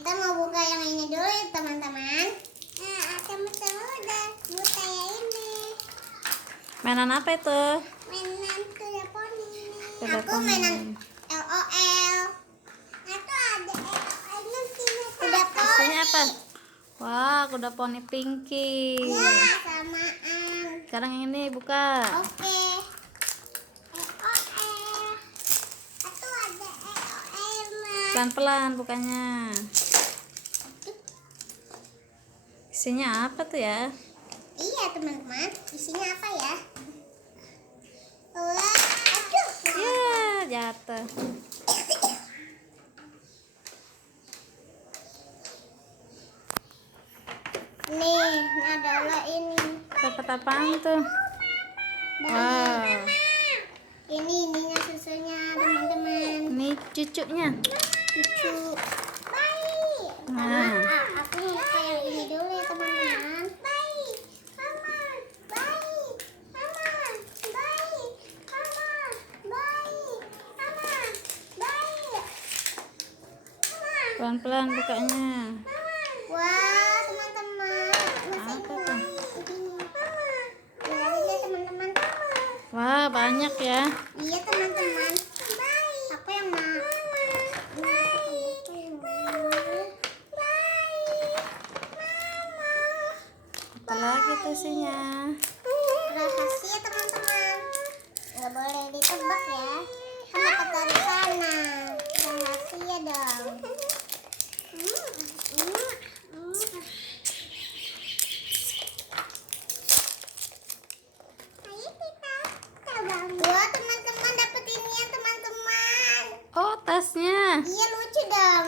kita mau buka yang ini dulu ya teman-teman. Teman-teman udah buka yang ini. Mainan apa itu? Mainan kuda poni. Kuda Aku poni. mainan LOL. Aku ada LOL-nya kuda poni. Isinya apa? Wah, kuda poni Pinky. Ya, samaan. Sekarang yang ini buka. Oke. LOL. Aku ada LOL, Mas. Pelan-pelan bukanya. Isinya apa tuh ya? Iya teman-teman, isinya apa ya? Wah, aduh. Ya, jatuh. Nih, adalah ini. Dapat apaan tuh? Wow. Ininya susunya teman-teman. Ini cucunya. Cucu. Baik. Nah. Aku mau kayak ini dulu ya teman-teman. Baik. Mama. Baik. Mama. Baik. Mama. Baik. Mama. Baik. Mama. Pelan-pelan bukanya. Wah, teman-teman. Apa tuh? Ini teman-teman. Wah, banyak ya. Iya teman-teman. Aku yang mau. Apa lagi tuh isinya? Rahasia teman-teman. Nggak boleh ditebak ya. Kan dapat dari sana. Rahasia dong. Wah teman-teman, dapat ini ya teman-teman. Oh, tasnya. Iya lucu dong.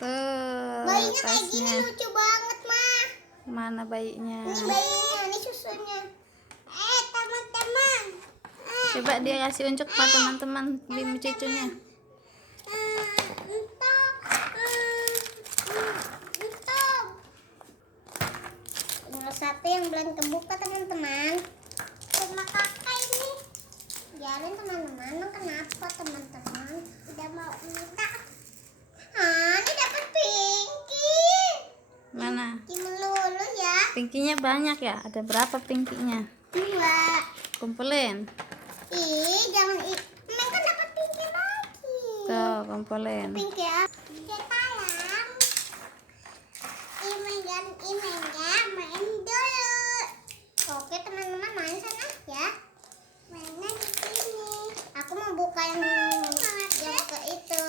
Tuh, Bayinya kayak gini tasnya. lucu banget mah. Mana bayinya? Ini bayinya, ini susunya. Teman-teman. Coba dia kasih unjuk ke teman-teman bim cucunya. Tinggal satu yang belum kebuka teman-teman. Sama kakak ini. Biarin teman-teman, kenapa teman-teman? Udah mau minta. Ini dapat pinky. Mana? Pinky melulu ya. Pinkinya banyak ya? Ada berapa pinkinya? 2. Kumpulin. Ih, jangan Neng kan dapat pinky lagi. Tuh, kumpulin. Pinky ya. Sekarang Imennya main dulu. Oke teman-teman, main sana ya. Mainnya di sini. Aku mau buka yang ke itu.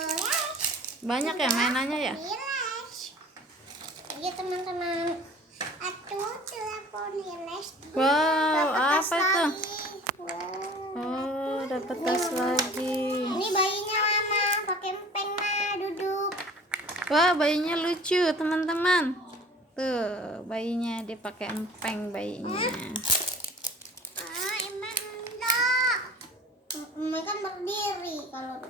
Banyak ya mainannya ya? Relax. Iya teman-teman. Aduh, telepon relax. Wow, Dapat tas apa itu? lagi. Wow. Oh, dapat tas lagi. Ini bayinya mama pakai empeng mah duduk. Wah, bayinya lucu, teman-teman. Tuh, bayinya dia pakai empeng bayinya. Emang enggak. Mereka kan berdiri kalau.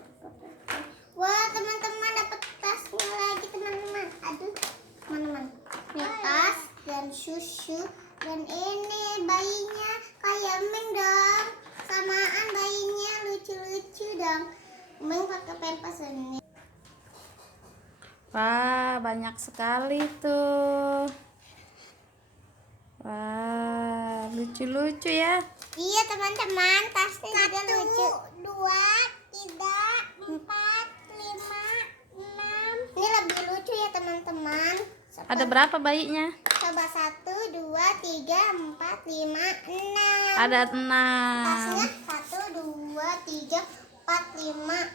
Wah, teman-teman dapat tasnya lagi teman-teman. Aduh, teman-teman. Ini tas dan susu dan ini bayinya kayak Meng dong. Samaan bayinya lucu-lucu dong. Meng pakai pempas ini. Wah, banyak sekali tuh. Wah, lucu-lucu ya. Iya teman-teman, tasnya juga lucu. 1, 2, 3, 4, 5, 6. Ini lebih lucu ya teman-teman. Ada berapa bayinya? Coba 1, 2, 3, 4, 5, 6. Ada 6. Tasnya 1, 2, 3, 4, 5,